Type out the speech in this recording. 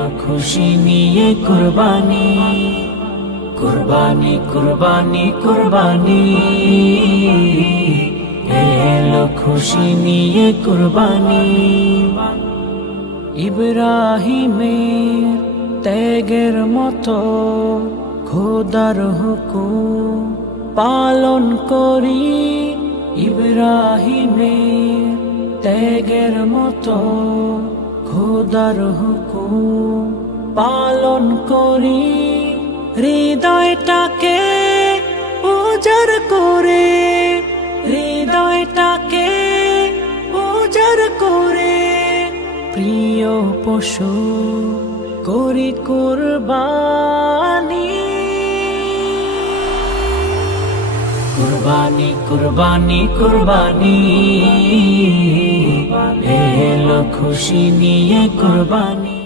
এলো খুশি নিয়ে কুরবানি, কুরবানি কুরবানি কুরবানি, এলো খুশি নিয়ে কুরবানি। ইব্রাহিমের ত্যাগের মতো খোদার হুকুম পালন করি, ইব্রাহিমের ত্যাগের মতো খোদার হুকুম পালন করি। হৃদয়টাকে উজাড় করে, হৃদয়টাকে উজাড় করে প্রিয় পশু করি কুরবানি, কুরবানি কুরবানি কুরবানি, এলো খুশি নিয়ে কুরবানি।